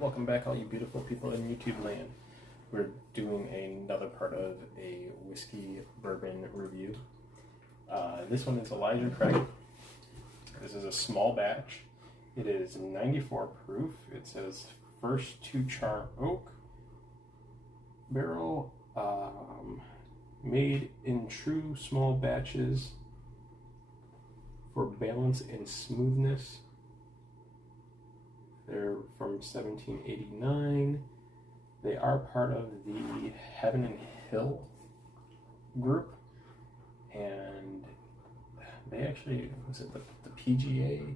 Welcome back, all you beautiful people in YouTube land. We're doing another part of a whiskey bourbon review. This one is Elijah Craig. This is a small batch. It is 94 proof. It says first to char oak barrel, made in true small batches for balance and smoothness. They're from 1789. They are part of the Heaven and Hill group, and they actually, was it the PGA?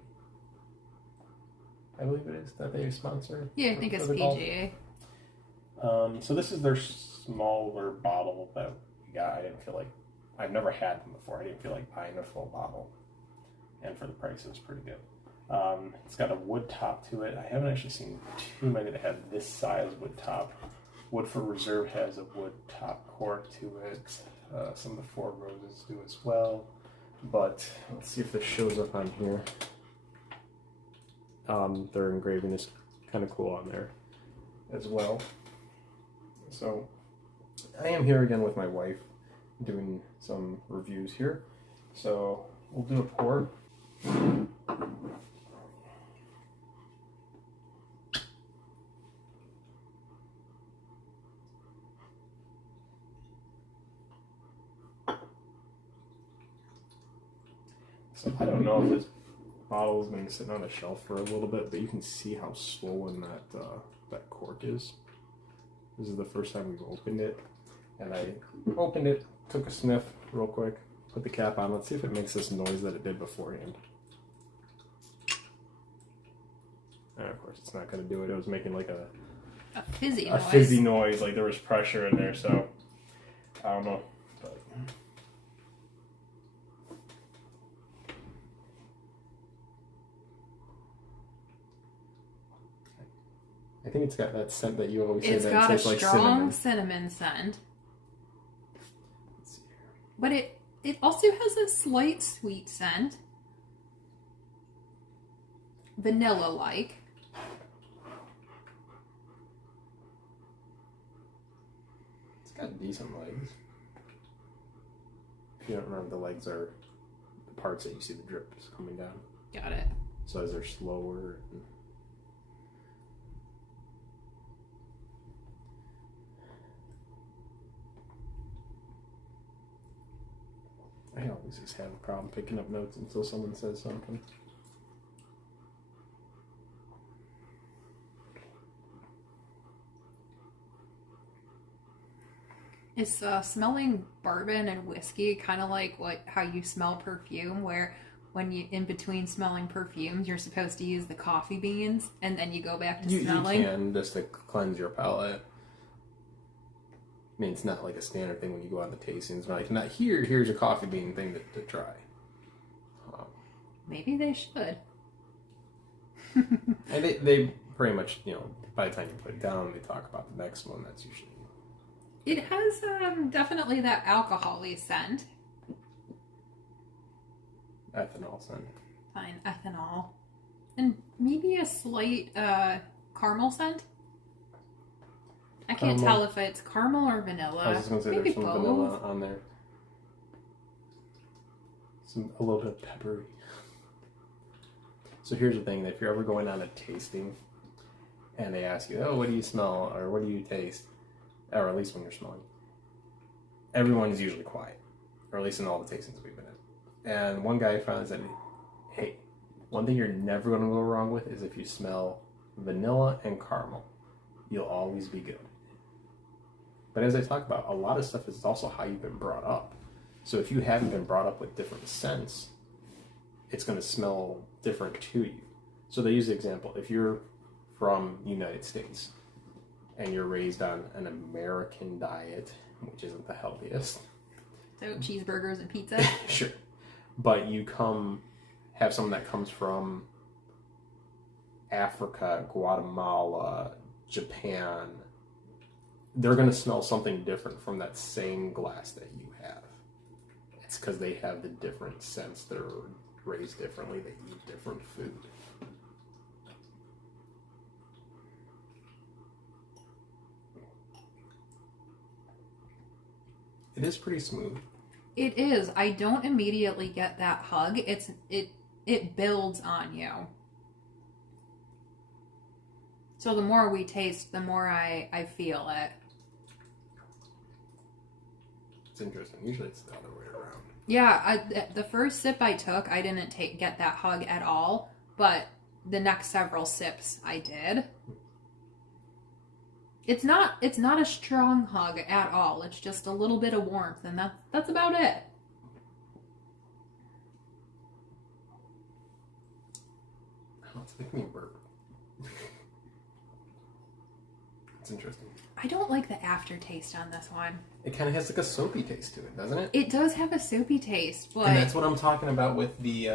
I believe it is that they sponsor. Yeah, I think it's PGA. So this is their smaller bottle that we got. I didn't feel like, I've never had them before. I didn't feel like buying a full bottle, and for the price, it was pretty good. It's got a wood top to it. I haven't actually seen too many that have this size wood top. Woodford Reserve has a wood top cork to it. Some of the Four Roses do as well. But let's see if this shows up on here. Their engraving is kind of cool on there as well. So I am here again with my wife doing some reviews here. So we'll do a pour. So I don't know if this bottle has been sitting on a shelf for a little bit, but you can see how swollen that cork is. This is the first time we've opened it, and I opened it, took a sniff real quick, put the cap on. Let's see if it makes this noise that it did beforehand. And of course, it's not going to do it. It was making like a fizzy noise. A fizzy noise, like there was pressure in there. So I don't know. But I think it's got that scent that you always say. It's that got a tastes like strong cinnamon scent. Let's see here. But it also has a slight sweet scent. Vanilla-like. It's got decent legs. If you don't remember, the legs are the parts that you see the drip is coming down. Got it. So as they're slower. I always just have a problem picking up notes until someone says something. Is smelling bourbon and whiskey kind of like how you smell perfume, where when you in between smelling perfumes, you're supposed to use the coffee beans, and then you go back to smelling? You can, just to cleanse your palate. I mean, it's not like a standard thing when you go on the tastings. Like, not here's a coffee bean thing to try. Maybe they should. And they pretty much, by the time you put it down, they talk about the next one. That's usually... It has definitely that alcohol-y scent. Ethanol scent. Fine, ethanol. And maybe a slight caramel scent? I can't tell if it's caramel or vanilla. I was just going to say maybe there's some both. vanilla on there. A little bit of peppery. So here's the thing, that if you're ever going on a tasting and they ask you, oh, what do you smell or what do you taste? Or at least when you're smelling. Everyone's usually quiet. Or at least in all the tastings we've been in. And one guy finally said, hey, one thing you're never going to go wrong with is if you smell vanilla and caramel. You'll always be good. But as I talk about, a lot of stuff is also how you've been brought up. So if you haven't been brought up with different scents, it's going to smell different to you. So they use the example, if you're from the United States and you're raised on an American diet, which isn't the healthiest. So cheeseburgers and pizza? Sure. But you have someone that comes from Africa, Guatemala, Japan, they're going to smell something different from that same glass that you have. It's because they have the different scents. They're raised differently. They eat different food. It is pretty smooth. It is. I don't immediately get that hug. It builds on you. So the more we taste, the more I feel it. It's interesting. Usually it's the other way around. Yeah, the first sip I took, I didn't get that hug at all, but the next several sips I did. It's not a strong hug at all. It's just a little bit of warmth, and that's about it. Oh, it's making me burp. It's interesting. I don't like the aftertaste on this one. It kind of has like a soapy taste to it, doesn't it? It does have a soapy taste, but... And that's what I'm talking about with the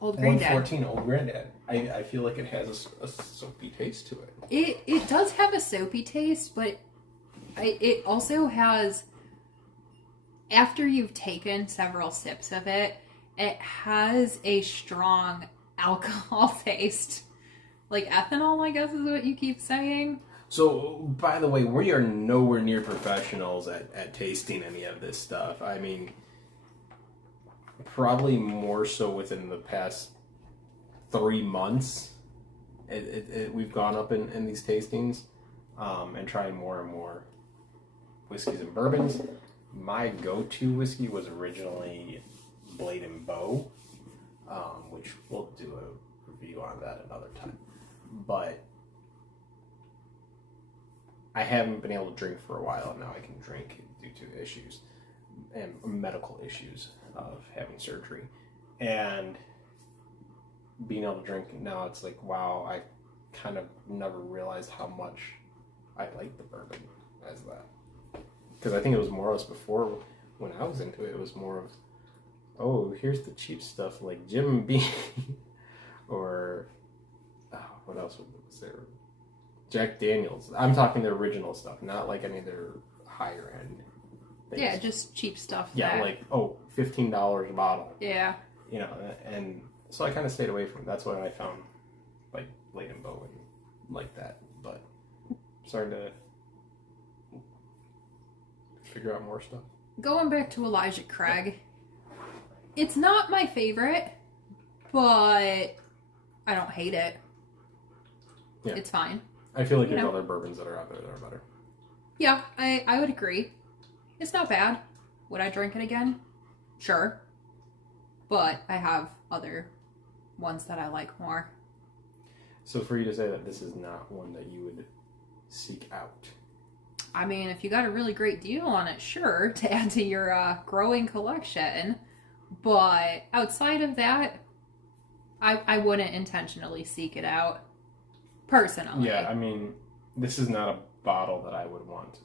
Old Granddad. 114 Old Granddad. I feel like it has a soapy taste to it. It does have a soapy taste, but it also has... After you've taken several sips of it, it has a strong alcohol taste. Like ethanol, I guess is what you keep saying. So, by the way, we are nowhere near professionals at tasting any of this stuff. I mean, probably more so within the past 3 months. We've gone up in these tastings and trying more and more whiskeys and bourbons. My go-to whiskey was originally Blade and Bow, which we'll do a review on that another time. But I haven't been able to drink for a while, and now I can drink due to issues and medical issues of having surgery. And being able to drink now, it's like, wow, I kind of never realized how much I like the bourbon as that. Because I think it was more or less before, when I was into it, it was more of, oh, here's the cheap stuff like Jim Beam or what else was there? Jack Daniels. I'm talking the original stuff, not like any of their higher end things. Yeah, just cheap stuff. Yeah, like, $15 a bottle. Yeah. You know, and so I kind of stayed away from it. That's when I found, like, Blade and Bow and like that. But I'm starting to figure out more stuff. Going back to Elijah Craig, it's not my favorite, but I don't hate it. Yeah. It's fine. I feel like there's other bourbons that are out there that are better. Yeah, I would agree. It's not bad. Would I drink it again? Sure. But I have other ones that I like more. So for you to say that this is not one that you would seek out? I mean, if you got a really great deal on it, sure, to add to your growing collection. But outside of that, I wouldn't intentionally seek it out. Personally. Yeah, I mean, this is not a bottle that I would want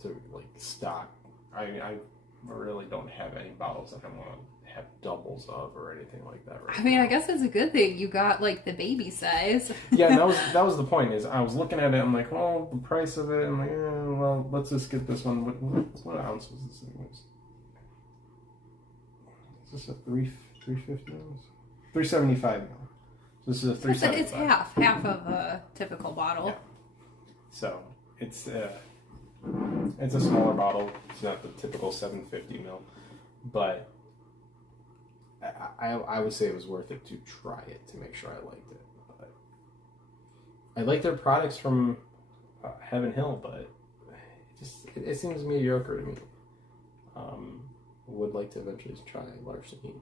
to like stock. I really don't have any bottles that I want to have doubles of or anything like that right I mean, now. I guess it's a good thing you got like the baby size. Yeah, and that was the point. Is I was looking at it, I'm like, well, the price of it. I'm like, well, let's just get this one. What ounce was this thing? Is this a 350 ounce? 375 mil. This is a 375. It's half of a typical bottle. Yeah. So it's a smaller bottle. It's not the typical 750 mil, but I would say it was worth it to try it to make sure I liked it. But I like their products from Heaven Hill, but it seems mediocre to me. Would like to eventually try Larceny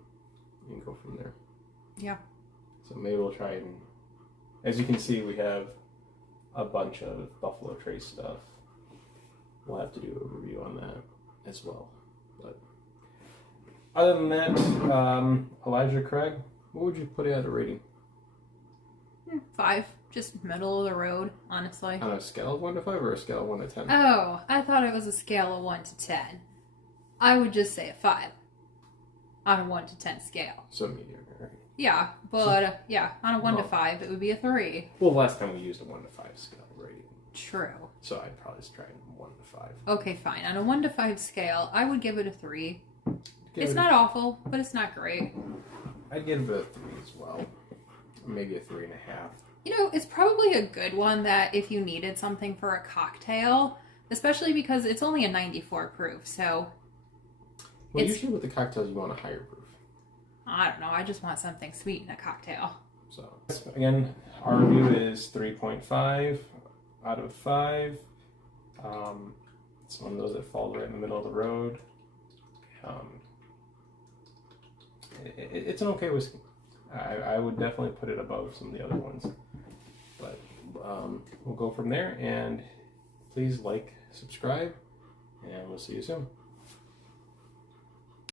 and go from there. Yeah. So maybe we'll try and, as you can see, we have a bunch of Buffalo Trace stuff. We'll have to do a review on that as well. But other than that, Elijah Craig, what would you put it at a rating? 5. Just middle of the road, honestly. On a scale of 1 to 5 or a scale of 1 to 10? Oh, I thought it was a scale of 1 to 10. I would just say a 5 on a 1 to 10 scale. So mediocre, right? Yeah, but on a 1 to 5, it would be a 3. Well, last time we used a 1 to 5 scale rating. True. So I'd probably just try 1 to 5. Okay, fine. On a 1 to 5 scale, I would give it a 3. It's not awful, but it's not great. I'd give it a 3 as well. Maybe a 3.5. You know, it's probably a good one that if you needed something for a cocktail, especially because it's only a 94 proof. So, well, usually with the cocktails, you want a higher proof. I don't know. I just want something sweet in a cocktail. So again, our review is 3.5 out of 5. It's one of those that falls right in the middle of the road. It's an okay whiskey. I would definitely put it above some of the other ones. But we'll go from there. And please like, subscribe, and we'll see you soon.